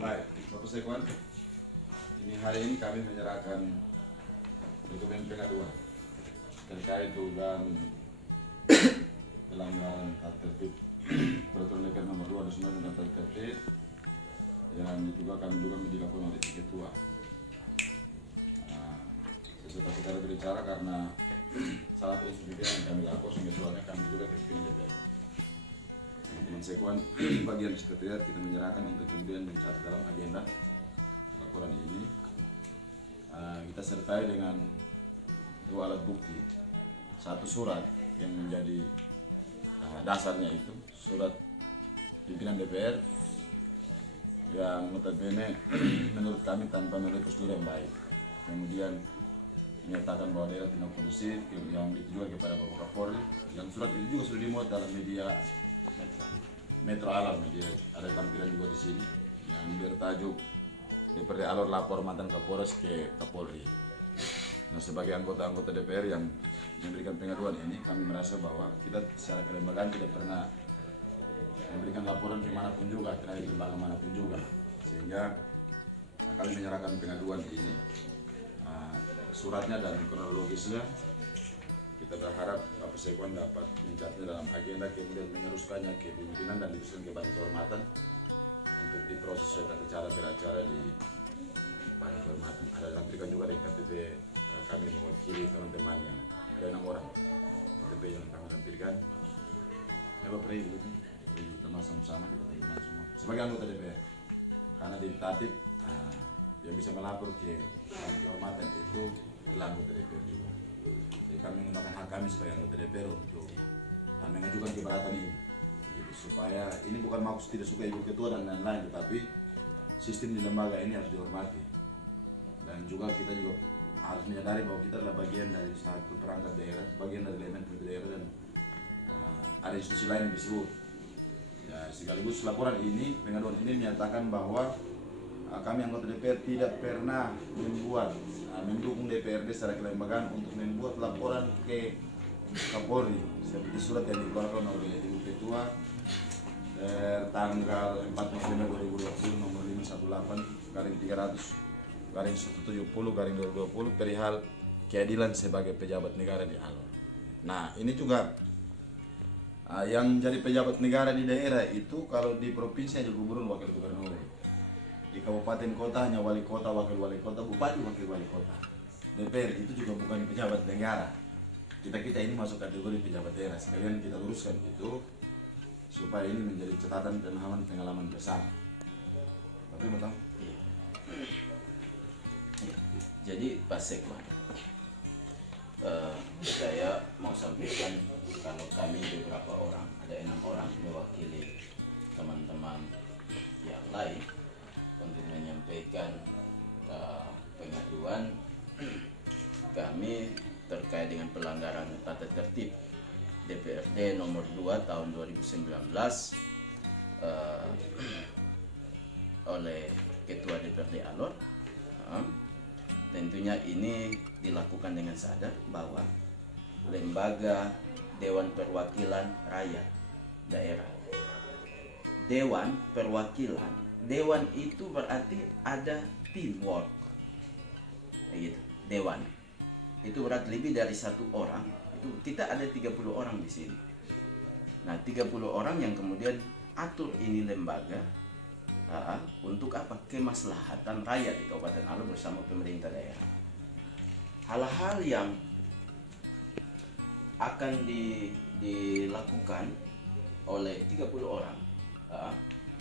Baik, Bapak Sekwan, ini hari ini kami menyerahkan dokumen pengaduan terkait dugaan pelanggaran tata tertib peraturan DPR nomor 2 tentang tata tertib yang juga kami dilakukan oleh ketua. Sesudah kita berbicara karena salah satu pimpinan yang kami lakukan sehingga soalnya kami juga pimpinan DPR. Teman Sekwan, bagian sekretariat kita menyerahkan untuk kemudian mencatat dalam agenda laporan ini. Kita sertai dengan 2 alat bukti, 1 surat yang menjadi dasarnya itu surat pimpinan DPR yang notabene menurut kami tanpa melalui prosedur yang baik, kemudian menyatakan bahwa daerah tidak kondusif, yang ditujukan kepada Bapak Kapolri, dan surat itu juga sudah dimuat dalam media Metro Alam, media ada tampilan juga di sini yang bertajuk DPRD Alor lapor mantan Kapolres ke Kapolri. Nah, sebagai anggota DPR yang memberikan pengaduan ini, kami merasa bahwa kita secara kelembagaan tidak pernah memberikan laporan kemanapun juga, terhadap lembaga manapun juga, sehingga kami menyerahkan pengaduan ini, suratnya dan kronologisnya. Kita berharap Bapak Sekwan dapat mencatatnya dalam agenda, kemudian meneruskannya ke pimpinan dan diteruskan ke Badan Kehormatan untuk diproses sesuai cara beracara di Badan Kehormatan. Ada tampilkan juga di KTP kami mewakili teman-teman yang ada 6 orang KTP yang kami tampilkan. Ya Bapak Presiden, kita sama-sama kita teman semua sebagai anggota DPR, karena di tatip yang bisa melapor ke Badan Kehormatan itu adalah anggota DPR juga. Jadi kami menggunakan hak kami sebagai anggota DPR untuk mengajukan keberatan ini, gitu, supaya ini bukan maksud tidak suka Ibu Ketua dan lain-lain, tetapi sistem di lembaga ini harus dihormati, dan juga kita juga harus menyadari bahwa kita adalah bagian dari satu perangkat daerah, bagian dari elemen daerah, dan ada institusi lain yang disebut. Ya, sekaligus laporan ini, pengaduan ini menyatakan bahwa kami anggota DPR tidak pernah mendukung DPRD secara kelembagaan untuk membuat laporan ke Kapolri seperti surat yang dikeluarkan oleh Ibu Ketua tanggal 4 November 2020 nomor 518/300/170/2020 perihal keadilan sebagai pejabat negara di Alor. Nah, ini juga yang jadi pejabat negara di daerah itu, kalau di provinsi hanya gubernur, wakil gubernur. Di kabupaten kota hanya wali kota, wakil wali kota, bupati, wakil wali kota. DPR itu juga bukan pejabat negara. Kita ini masuk kategori pejabat daerah. Sekalian kita luruskan itu supaya ini menjadi catatan pengalaman bersama. Tapi betul? Jadi Pak Sekwan, saya mau sampaikan kalau kami beberapa orang, ada 6 orang mewakili teman-teman yang lain untuk menyampaikan pengaduan kami terkait dengan pelanggaran tata tertib DPRD nomor 2 tahun 2019 oleh Ketua DPRD Alor. Tentunya ini dilakukan dengan sadar bahwa lembaga Dewan Perwakilan Rakyat Daerah, Dewan Perwakilan, Dewan itu berarti ada teamwork, gitu. Dewan itu berarti lebih dari 1 orang. Itu kita ada 30 orang di sini. Nah, 30 orang yang kemudian atur ini lembaga untuk apa? Kemaslahatan rakyat di Kabupaten Alor bersama pemerintah daerah. Hal-hal yang akan dilakukan oleh 30 orang,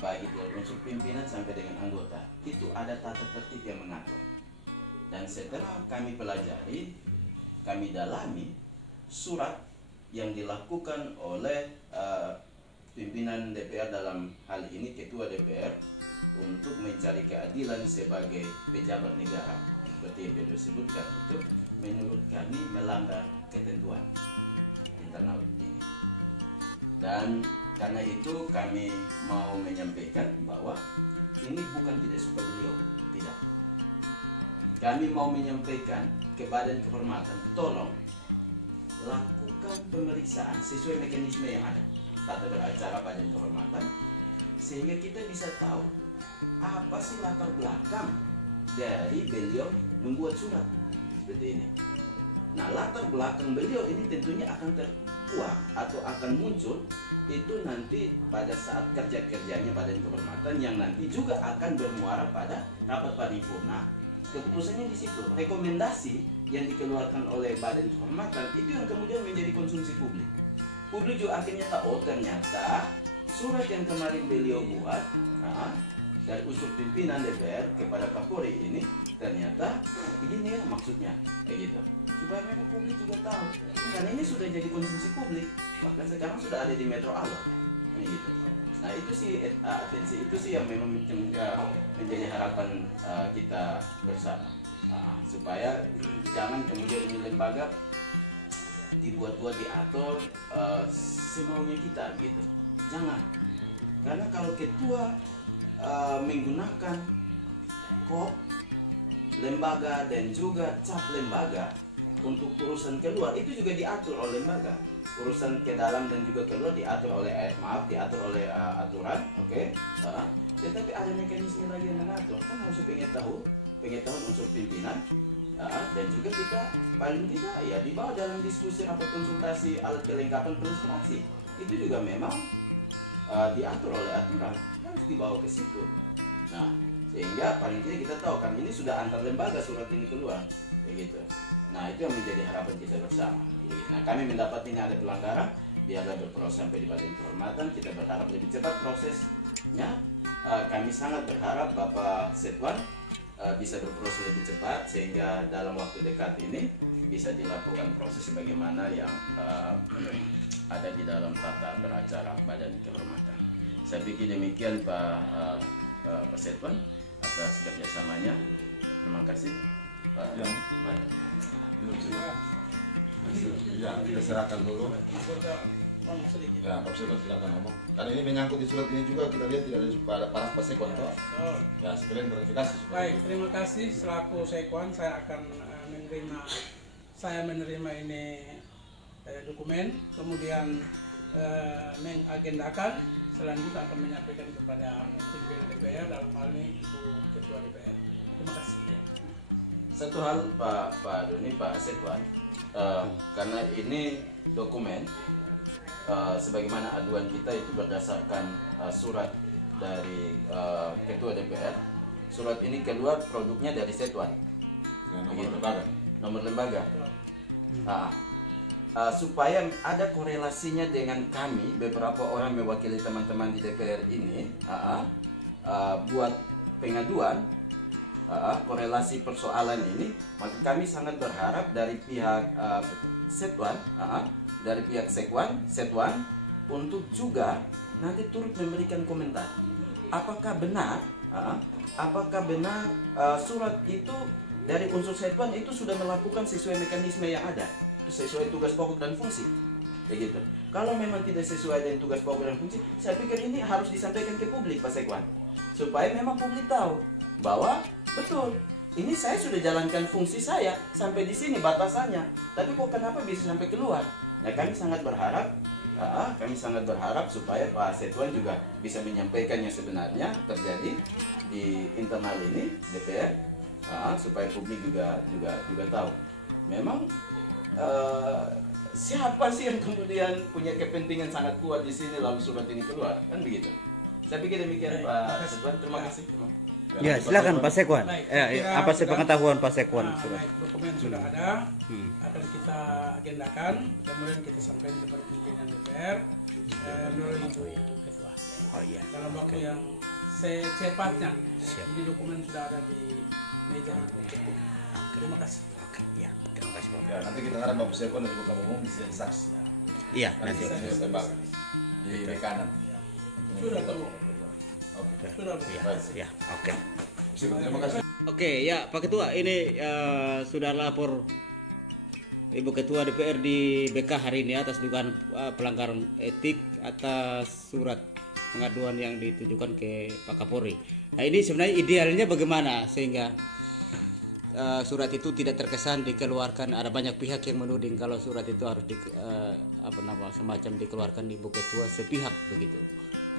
baik itu dari unsur pimpinan sampai dengan anggota, itu ada tata tertib yang mengatur. Dan setelah kami pelajari, kami dalami surat yang dilakukan oleh pimpinan DPR, dalam hal ini Ketua DPR, untuk mencari keadilan sebagai pejabat negara seperti yang beliau sebutkan, itu menurut kami melanggar ketentuan internal ini. Dan karena itu kami mau menyampaikan bahwa ini bukan tidak suka beliau, tidak. Kami mau menyampaikan ke Badan Kehormatan, tolong lakukan pemeriksaan sesuai mekanisme yang ada, tata beracara Badan Kehormatan, sehingga kita bisa tahu apa apa sih latar belakang dari beliau membuat surat seperti ini. Nah, latar belakang beliau ini tentunya akan terkuak atau akan muncul itu nanti pada saat kerja-kerjanya Badan Kehormatan yang nanti juga akan bermuara pada rapat paripurna. Keputusannya di situ. Rekomendasi yang dikeluarkan oleh Badan Kehormatan itu yang kemudian menjadi konsumsi publik. Publik juga akhirnya tahu, oh ternyata surat yang kemarin beliau buat dari unsur pimpinan DPR kepada Kapolri ini ternyata begini ya maksudnya, kayak gitu. Supaya memang publik juga tahu. Karena ini sudah jadi konsumsi publik, bahkan sekarang sudah ada di Metro Alert, kayak gitu. Nah itu sih atensi, itu sih yang memang menjadi harapan kita bersama, supaya jangan kemudian ini lembaga dibuat-buat diatur semaunya kita gitu. Jangan, karena kalau ketua menggunakan kop lembaga dan juga cap lembaga untuk urusan keluar, itu juga diatur oleh lembaga. Urusan ke dalam dan juga keluar diatur oleh diatur oleh aturan, oke? Tetapi ada mekanisme lagi yang mengatur, kan harus pengetahuan unsur pimpinan, dan juga kita paling tidak ya di bawah dalam diskusi rapat konsultasi alat kelengkapan prestasi itu juga memang diatur oleh aturan, harus dibawa ke situ. Nah, sehingga paling tidak kita tahu kan ini sudah antar lembaga surat ini keluar, kayak gitu. Nah, itu yang menjadi harapan kita bersama. Nah, kami mendapat ini ada pelanggaran, biarlah berproses sampai di Badan Kehormatan. Kita berharap lebih cepat prosesnya. Kami sangat berharap Bapak Setwan bisa berproses lebih cepat sehingga dalam waktu dekat ini bisa dilakukan proses sebagaimana yang ada di dalam tata beracara Badan Kehormatan. Saya pikir demikian Pak Setwan atas kerjasamanya. Terima kasih Pak. Ya, baik. Ya, kita serahkan dulu. Ya, Pak Sekwan silakan ngomong. Karena ini menyangkut di surat ini juga kita lihat tidak ada para Pak Sekwan toh. Ya, sekalian verifikasi. Baik, terima kasih. Selaku Sekwan saya akan menerima ini dokumen, kemudian mengagendakan, selanjutnya akan menyampaikan kepada pimpinan DPR dalam hal ini Ibu Ketua DPR. Terima kasih. Satu hal Pak Doni, Pak Setwan, karena ini dokumen sebagaimana aduan kita itu berdasarkan surat dari Ketua DPR. Surat ini keluar produknya dari Setwan. Nomor lembaga. Supaya ada korelasinya dengan kami, beberapa orang mewakili teman-teman di DPR ini, buat pengaduan korelasi persoalan ini, maka kami sangat berharap dari pihak Setwan, dari pihak Setwan untuk juga nanti turut memberikan komentar. Apakah benar surat itu dari unsur Setwan itu sudah melakukan sesuai mekanisme yang ada, sesuai tugas pokok dan fungsi, kayak gitu. Kalau memang tidak sesuai dengan tugas pokok dan fungsi, saya pikir ini harus disampaikan ke publik, Pak Sekwan, supaya memang publik tahu bahwa betul ini saya sudah jalankan fungsi saya sampai di sini batasannya, tapi kok kenapa bisa sampai keluar? Nah, kami sangat berharap supaya Pak Setwan juga bisa menyampaikan yang sebenarnya terjadi di internal ini DPR, supaya publik juga tahu memang siapa sih yang kemudian punya kepentingan sangat kuat di sini lalu surat ini keluar, kan begitu. Saya pikir demikian Pak Setwan. Terima kasih. Ya, silakan Pak Sekwan. Apa sih pengetahuan Pak Sekwan? Baik, dokumen sudah ada, akan kita agendakan, kemudian kita sampaikan kepada pimpinan DPR melalui Ibu Ketua. Oh iya. Dalam waktu yang secepatnya. Ini dokumen sudah ada di meja Ibu Ketua. Terima kasih. Ya, terima kasih Pak. Ya, nanti kita harap Bapak Sekwan dan Ibu Ketua Umum bisa saksi. Iya, nanti tembak di kanan. Sudah tahu. Sudah. Ya, oke. Terima kasih. Oke, ya Pak Ketua, ini sudah lapor Ibu Ketua DPR di BK hari ini atas dugaan pelanggaran etik atas surat pengaduan yang ditujukan ke Pak Kapolri. Nah, ini sebenarnya idealnya bagaimana sehingga surat itu tidak terkesan dikeluarkan? Ada banyak pihak yang menuding kalau surat itu harus semacam dikeluarkan Ibu Ketua sepihak begitu.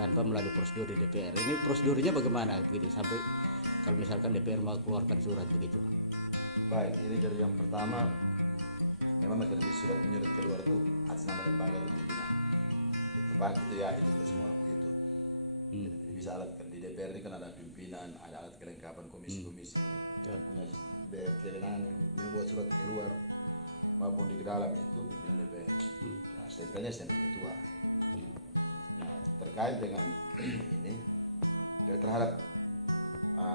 tanpa melalui prosedur di DPR. Ini prosedurnya bagaimana begitu sampai kalau misalkan DPR mau keluarkan surat begitu? Baik, ini dari yang pertama, memang mekanisme surat menyurat keluar itu atas nama lembaga itu pimpinan. Itu Pak, itu ya itu semua begitu. Jadi bisa alat di DPR ini kan ada pimpinan, ada alat kelengkapan komisi-komisi yang punya kewenangan membuat surat keluar maupun di dalam itu pimpinan DPR. Nah, stempelnya stempel ketua. Nah, terkait dengan ini dari terhadap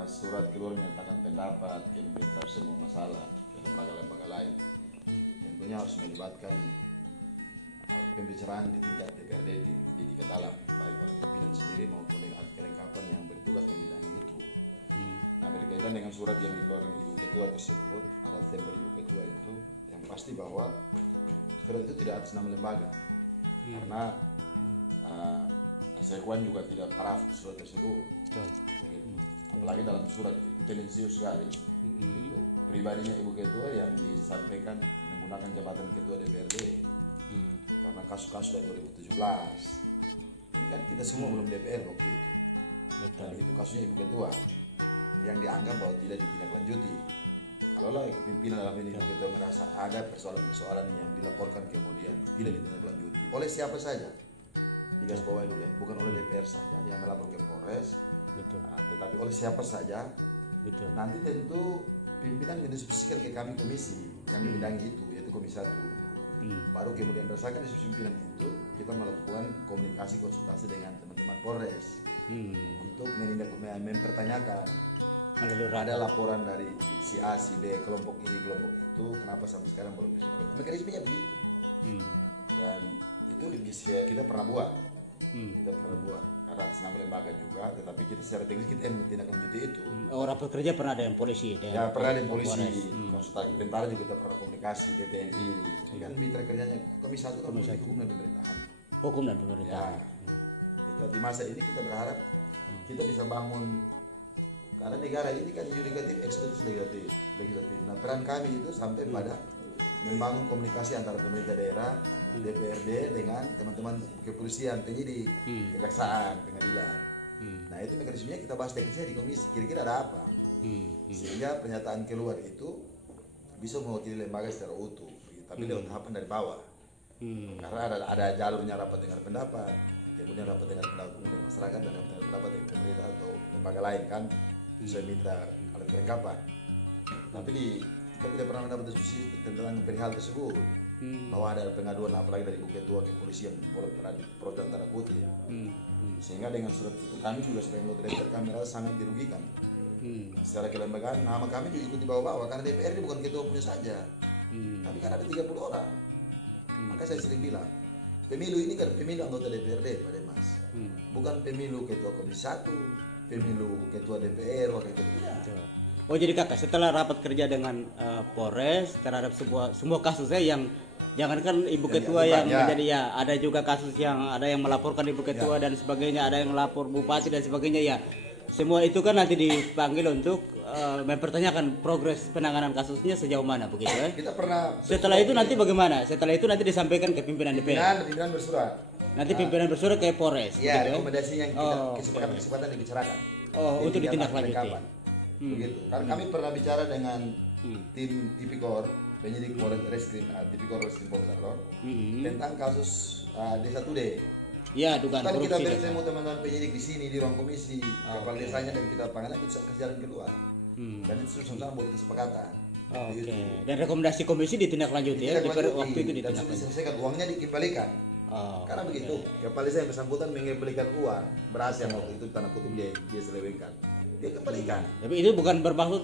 surat keluar menyatakan pendapat kemudian terhadap semua masalah ke lembaga-lembaga lain, tentunya harus melibatkan pembicaraan di tingkat DPRD di tingkat dalam, baik oleh pimpinan sendiri maupun dengan kelengkapan yang bertugas membidangi itu. Nah, berkaitan dengan surat yang dikeluarkan Ibu Ketua tersebut, ada stempel Ibu Ketua itu, yang pasti bahwa surat itu tidak atas nama lembaga, karena Sekwan juga tidak paraf surat tersebut. Begitu. Apalagi dalam surat itu tendensius sekali. Itu pribadinya Ibu Ketua yang disampaikan menggunakan jabatan Ketua DPRD. Karena kasus-kasus dari 2017. Ini kan kita semua belum DPR waktu itu. Dan itu kasusnya Ibu Ketua yang dianggap bahwa tidak ditindaklanjuti. Kalaulah pimpinan dalam ini Ibu Ketua merasa ada persoalan-persoalan yang dilaporkan kemudian tidak ditindaklanjuti oleh siapa saja, digarisbawahi dulu ya, bukan oleh DPR saja yang melapor ke Polres, tetapi oleh siapa saja. Nanti tentu pimpinan mendiskusikan ke kami komisi yang membidangi itu, yaitu Komisi 1. Baru kemudian berdasarkan diskusi pimpinan itu kita melakukan komunikasi konsultasi dengan teman-teman Polres untuk mempertanyakan ada laporan dari si A, si B, kelompok ini, kelompok itu, kenapa sampai sekarang belum disebut. Mekanismenya begitu. Dan itu kita pernah buat. Kita pernah buat karena atas nama lembaga juga, tetapi kita secara teknis kita yang tidak lanjuti itu. Oh, rapat kerja pernah ada yang polisi? Ya pernah ada yang polisi, konsultasi tentara juga kita pernah komunikasi, DTNI. Ini kan mitra kerjanya Komisi 1 kan Komisi Hukum dan Pemerintahan. Hukum dan Pemerintahan. Ya, kita di masa ini kita berharap kita bisa bangun, karena negara ini kan yudikatif, eksekutif, legislatif. Nah, peran kami itu sampai pada membangun komunikasi antara pemerintah daerah, DPRD dengan teman-teman kepolisian, penyidik, kejaksaan, pengadilan. Nah, itu mekanismenya kita bahas teknisnya di komisi. Kira-kira ada apa? Sehingga pernyataan keluar itu bisa mewakili lembaga secara utuh, tapi lewat tahapan dari bawah. Karena ada jalurnya rapat dengar pendapat, kemudian rapat dengar pendapat umum dengan masyarakat, dan rapat dengar pendapat dengan pemerintah atau lembaga lain kan, sesuai mitra alat kelengkapan. Tapi kita tidak pernah mendapat diskusi tentang perihal tersebut, bahwa ada pengaduan apalagi dari Ibu Ketua kepolisian boleh pernah diprotes tanda kutip. Sehingga dengan surat itu kami juga sebagai anggota DPR kami rasa sangat dirugikan. Secara kelembagaan nama kami juga ikut dibawa-bawa karena DPR ini bukan ketua punya saja, tapi kan ada 30 orang. Maka saya sering bilang pemilu ini kan pemilu anggota DPRD Pak Demas, bukan pemilu ketua Komisi 1, pemilu ketua DPR, wakil ketua. Oh, jadi kakak setelah rapat kerja dengan Polres terhadap semua kasusnya yang jangankan Ibu Ketua yang menjadi ya, ada juga kasus yang ada yang melaporkan Ibu Ketua dan sebagainya, ada yang melapor Bupati dan sebagainya ya. Semua itu kan nanti dipanggil untuk mempertanyakan progres penanganan kasusnya sejauh mana begitu ya. Kita pernah setelah itu nanti bagaimana? Setelah itu nanti disampaikan ke pimpinan DPR. Pimpinan bersurat. Nanti pimpinan bersurat ke Polres. Ya, rekomendasi yang kita kesempatan dibicarakan. Oh, untuk ditindaklanjuti. Begitu. Karena kami pernah bicara dengan tim Tipikor, penyidik Polres Reskrim, Tipikor Reskrim Polres tentang kasus D1D. Ya, dugaan kan korupsi. Kita bertemu teman-teman penyidik di sini di ruang komisi, kepala desanya, dan kita panggilnya kita kasih jalan keluar. Dan itu sama-sama buat kesepakatan. Dan rekomendasi komisi ditindaklanjuti ya. Waktu itu ditindaklanjuti. Dan diselesaikan, uangnya dikembalikan. Karena begitu, kepala desa yang bersangkutan mengembalikan uang beras yang waktu itu tanda kutip dia selewengkan, dia kembalikan. Tapi itu bukan bermaksud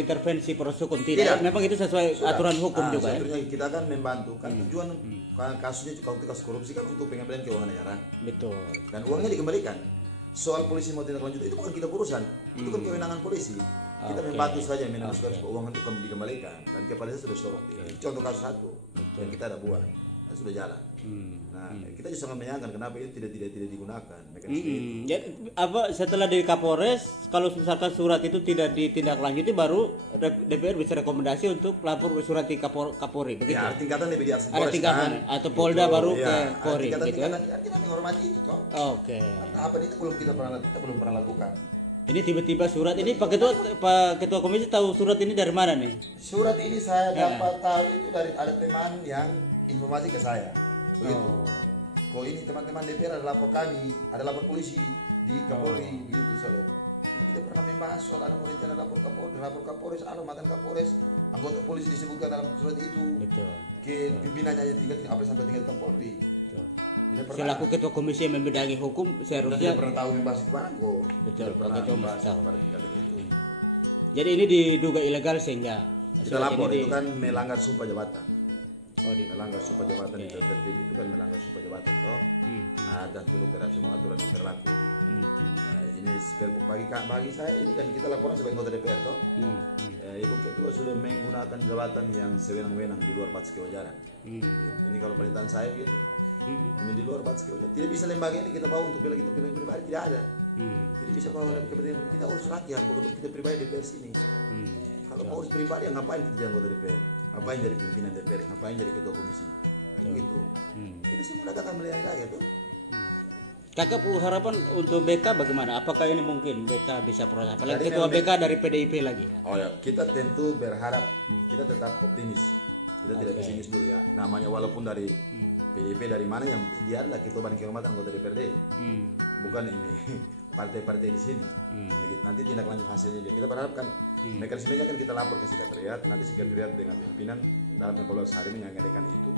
intervensi proses hukum, tidak. Memang itu sesuai aturan hukum juga ya. Kita kan membantu, kan tujuan kasusnya kalau kasus korupsi kan untuk pengembalian keuangan negara. Betul. Dan uangnya dikembalikan. Soal polisi mau tindak lanjut itu bukan kita urusan, itu kan kewenangan polisi. Kita membantu saja menentukan uang itu dikembalikan, dan kepala desa sudah soroti. Contoh kasus satu yang kita ada buat. kan sudah jalan. Nah, kita juga sangat menyayangkan kenapa itu tidak digunakan mekanisme itu. Jadi apa setelah dari Kapolres, kalau misalkan surat itu tidak ditindaklanjuti, baru DPR bisa rekomendasi untuk lapor surat di Kapolri, begitu? Ya, tingkatan lebih di atas Ada Polres, tingkatan kan? atau Polda baru Iya, ke Polri, tingkatan gitu ya? ya, kita menghormati itu toh. Oke. Tahapan itu kita belum pernah lakukan. Ini tiba-tiba surat ini Pak Ketua Komisi tahu surat ini dari mana nih? Surat ini saya dapat tahu itu dari ada teman yang informasi ke saya. Begitu. Kok ini teman-teman DPR ada lapor kami, ada lapor polisi di Kapolri, begitu selalu. Jadi kita pernah membahas soal ada mau rencana lapor Kapolres, ada mantan Kapolres, anggota polisi disebutkan dalam surat itu. Betul. Ke pimpinannya aja tingkat sampai tingkat Kapolri. Betul. Tidak pernah. Selaku Ketua Komisi yang membidangi hukum, Kita seharusnya tidak pernah tahu membahas itu mana kok. Betul, Tidak pernah Pak Ketua membahas tahu. pada tingkatan itu. jadi ini diduga ilegal sehingga Kita surat lapor ini itu kan melanggar sumpah jabatan. melanggar Melanggar sumpah jabatan itu tertib itu kan melanggar sumpah jabatan toh. Ada tunduk terhadap semua aturan yang berlaku. Nah, ini bagi saya ini kan kita laporan sebagai anggota DPR toh. Ibu Ketua sudah menggunakan jabatan yang sewenang-wenang di luar batas kewajaran. Ini kalau pernyataan saya gitu. Ini di luar batas kewajaran. Tidak bisa lembaga ini kita bawa untuk bela kita pribadi, tidak ada. Jadi bisa bawa kepentingan kita urus rakyat, bukan untuk kita pribadi DPR sini. Kalau mau urus pribadi, ngapain kita jadi anggota DPR? Ngapain jadi pimpinan DPR? Ngapain jadi ketua komisi? Kan gitu. Kita semua datang melayani rakyat tuh. Kakak harapan untuk BK bagaimana? Apakah ini mungkin BK bisa proses? Apalagi Jadi Ketua kan BK dari PDIP lagi. Oh ya, kita tentu berharap, kita tetap optimis. Kita tidak pesimis dulu ya. Namanya walaupun dari PDIP dari mana yang penting dia adalah ketua badan kehormatan anggota DPRD. Bukan ini partai-partai di sini. Begitu. Nanti tindak lanjut hasilnya dia. Kita berharapkan mekanismenya kan kita lapor ke sekretariat, nanti sekretariat dengan pimpinan dalam evaluasi hari ini mengadakan itu.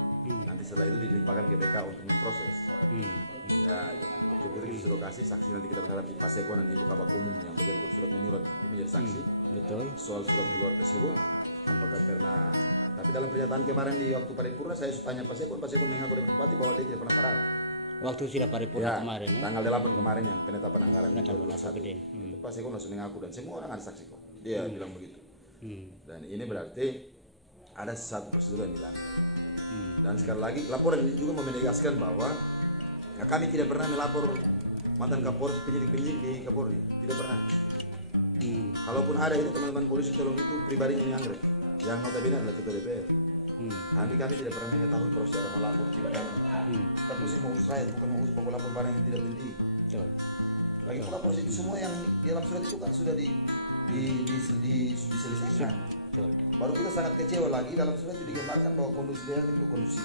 Nanti setelah itu dilimpahkan ke BK untuk memproses. Ya, bukti-bukti sudah kasih saksi, nanti kita berharap Pak Seko nanti Ibu Kabak Umum yang bagian surat menyurat itu menjadi saksi. Betul. Soal surat keluar tersebut, apakah pernah? Tapi dalam pernyataan kemarin di waktu paripurna saya tanya Pak Seko mengaku dengan bupati bahwa dia tidak pernah parah. Waktu sidang paripurna Ya, kemarin ya. tanggal 8 kemarin yang penetapan anggaran Penetapan 2021. APBD. Itu Pak Seko langsung mengaku dan semua orang ada saksi kok. Dia bilang begitu. Dan ini berarti ada satu prosedur yang dilanggar. Dan sekali lagi laporan ini juga menegaskan bahwa ya, kami tidak pernah melapor mantan Kapolres penyidik di Kapolri, tidak pernah. Kalaupun ada itu teman-teman polisi tolong itu pribadinya yang anggrek, yang notabene adalah ketua DPR. Kami tidak pernah mengetahui proses ada melapor tidak kami. Kita pusing mau urus rakyat, bukan mau urus pokok lapor barang yang tidak penting. Betul. Lagi pula proses itu semua yang di dalam surat itu kan sudah diselesaikan. Betul. Baru kita sangat kecewa lagi dalam surat itu digambarkan bahwa kondisi daerah tidak kondusif.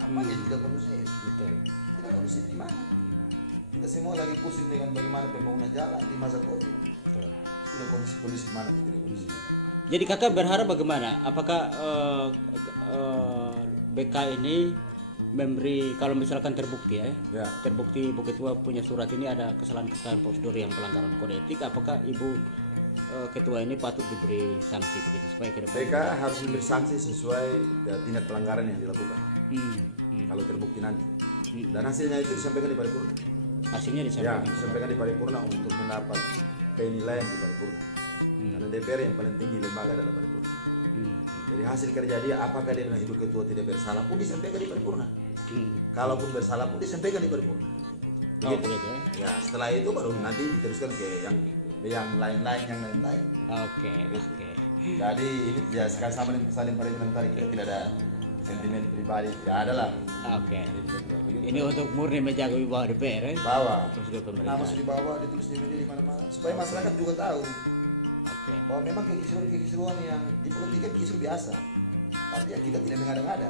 Apa yang tidak kondusif? Betul. Tidak kondusif di mana? Kita semua lagi pusing dengan bagaimana pembangunan jalan di masa COVID. Betul. Tidak kondusif mana tidak kondusif. Jadi kakak berharap bagaimana? Apakah BK ini memberi, kalau misalkan terbukti Ya. terbukti Ibu Ketua punya surat ini ada kesalahan-kesalahan prosedur yang pelanggaran kode etik, apakah Ibu Ketua ini patut diberi sanksi begitu supaya ke depan? BK harus memberi sanksi sesuai tindak pelanggaran yang dilakukan. Kalau terbukti nanti. Dan hasilnya itu disampaikan di paripurna. Hasilnya Ya, disampaikan. disampaikan di paripurna untuk mendapat penilaian di paripurna. Karena DPR yang paling tinggi lembaga adalah paripurna. Jadi hasil kerja dia, apakah dia dengan Ibu Ketua tidak bersalah pun disampaikan di paripurna. Kalaupun bersalah pun disampaikan di paripurna. Oh, Begitu. begitu ya. Ya, setelah itu baru nanti diteruskan ke yang lain-lain. Oke. Jadi ini ya sekali sama dengan saling paripurna tadi, kita tidak ada sentimen pribadi, tidak ada lah. Oke. Begitu. Ini untuk murni menjaga wibawa DPR ya. Bawa Prosedur nama pemerintah. sudah dibawa, ditulis di media di mana-mana supaya masyarakat juga tahu Oke. bahwa memang kekisruan yang di politik kan kisruh biasa, tapi ya kita tidak mengada-ngada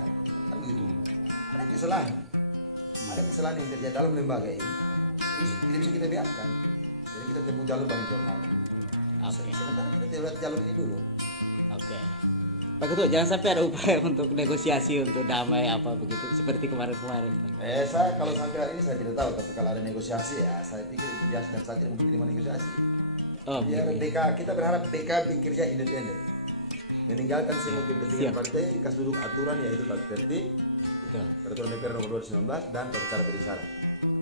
kan begitu. Ada kesalahan yang terjadi dalam lembaga ini, terus tidak bisa kita biarkan. Jadi kita tempuh jalur banding kehormatan. Oke. Sementara kita lewat jalur ini dulu. Oke. Pak Ketua, jangan sampai ada upaya untuk negosiasi untuk damai apa begitu seperti kemarin-kemarin. Saya kalau sampai hari ini saya tidak tahu, tapi kalau ada negosiasi ya saya pikir itu biasa dan saya tidak mungkin terima negosiasi. Oh, Biar begitu. BK, kita berharap BK bekerja independen, meninggalkan semua kepentingan Siap. partai, kas duduk aturan yaitu tata tertib, Betul. peraturan DPR nomor 219 dan tata cara berisarat.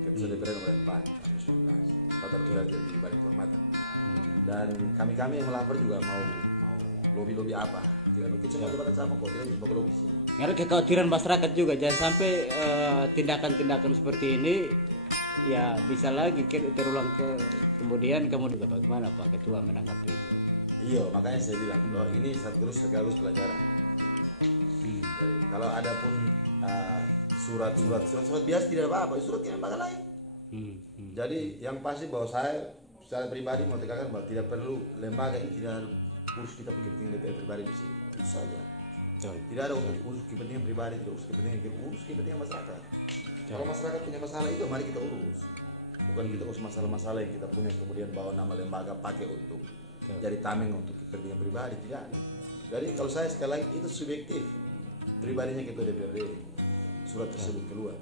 Keputusan DPR nomor 4 tahun 2019 tata tertib di badan kehormatan. Dan kami yang melapor juga mau lobby apa. Tidak mungkin semua jabatan sama kok, tidak bisa lobby di sini. Karena kekhawatiran masyarakat juga jangan sampai tindakan-tindakan seperti ini ya bisa lagi terulang kemudian juga bagaimana Pak Ketua menanggapi itu? Iya, makanya saya bilang bahwa ini sekaligus pelajaran. Jadi, kalau ada pun surat biasa tidak apa-apa, surat tidak apa lain. Jadi yang pasti bahwa saya secara pribadi mau tekankan bahwa tidak perlu lembaga ini tidak urus kita kepentingan DPR pribadi di sini, itu saja. Tidak ada urus kepentingan pribadi, tidak urus kepentingan masyarakat. Kalau masyarakat punya masalah itu mari kita urus. Bukan kita urus masalah-masalah yang kita punya kemudian bawa nama lembaga pakai untuk jadi tameng untuk kepentingan pribadi, tidak ada. Jadi kalau saya sekali lagi itu subjektif pribadinya ketua DPRD surat tersebut keluar.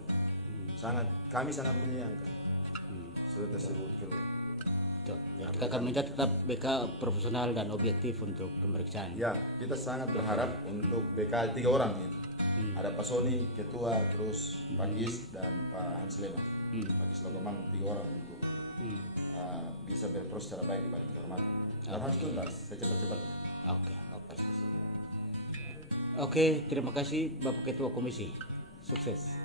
Kami sangat menyayangkan surat tersebut keluar. Kita akan minta tetap BK profesional dan objektif untuk pemeriksaan. Ya, kita sangat berharap untuk BK 3 orang itu. Ada Pak Sony, Ketua, terus Pak Gis dan Pak Hans Lema. Pak Gis Lokomang 3 orang untuk bisa berproses secara baik di Badan Kehormatan. Dan harus tuntas, secepat-cepatnya. Oke, terima kasih Bapak Ketua Komisi. Sukses.